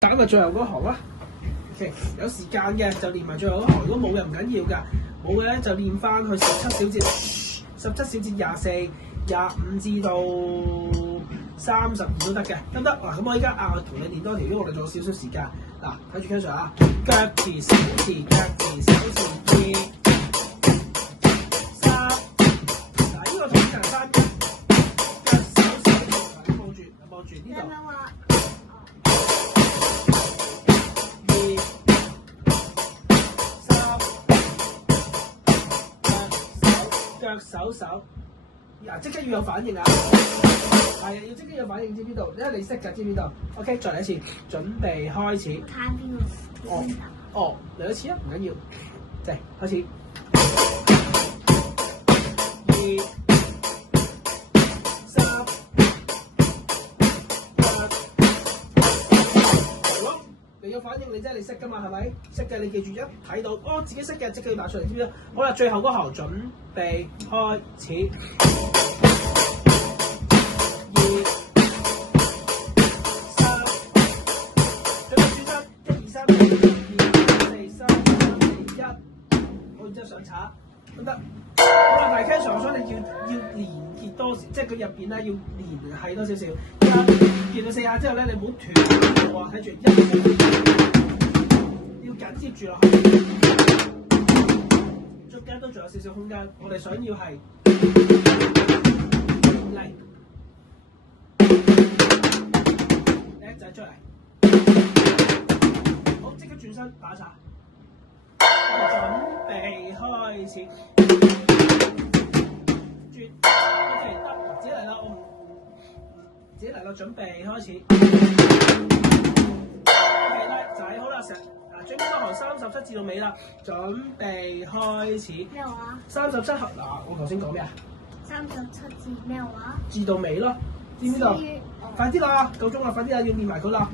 揀埋最後嗰行啦。OK， 有時間嘅就練埋最後嗰行，如果冇嘅唔緊要㗎，冇嘅咧就練翻去17小節，17小節24、25至到32都得嘅，得唔得？嗱，咁我依家我同你練多條，因為我哋仲有少少時間。嗱，睇住 Ken Sir 啊，腳趾手指，腳趾手指2、3，嗱呢個同簡單嘅，腳手手指，望住呢度。2、3，腳手，嗱即刻要有反應啊！係啊，要即刻有反應，知唔知道？因為你識㗎，知唔知道 ？OK， 再嚟一次，準備開始。睇邊個？嚟一次啊，唔緊要，嚟開始。2、3、好，你有反應，你真係你識㗎嘛？係咪？識嘅，你記住一睇到，自己識嘅即刻要打出嚟，知唔知？好啦，最後嗰行準備開始。2、3，準備轉身，1、2、3、2、4、3、2、1，好，然之後上叉，得唔得？好啦，但係 Ken Sir，我想你要連結多時，即係佢入邊咧要連係多少少。見到4下之後咧，你唔好斷喎，睇住要緊接住落去，中間都仲有少少空間。我哋想要係嚟。仔出嚟，好，即刻轉身打岔，準備開始，轉 ，OK 得，自己嚟啦，自己嚟啦，準備開始 ，OK 叻仔，好啦，最尾嗰行37至到尾啦，準備開始。咩話？37行嗱，我頭先講咩啊？37至咩話？至到尾咯，知唔知道？快啲啦，夠鐘啦，快啲啦，要練埋佢啦。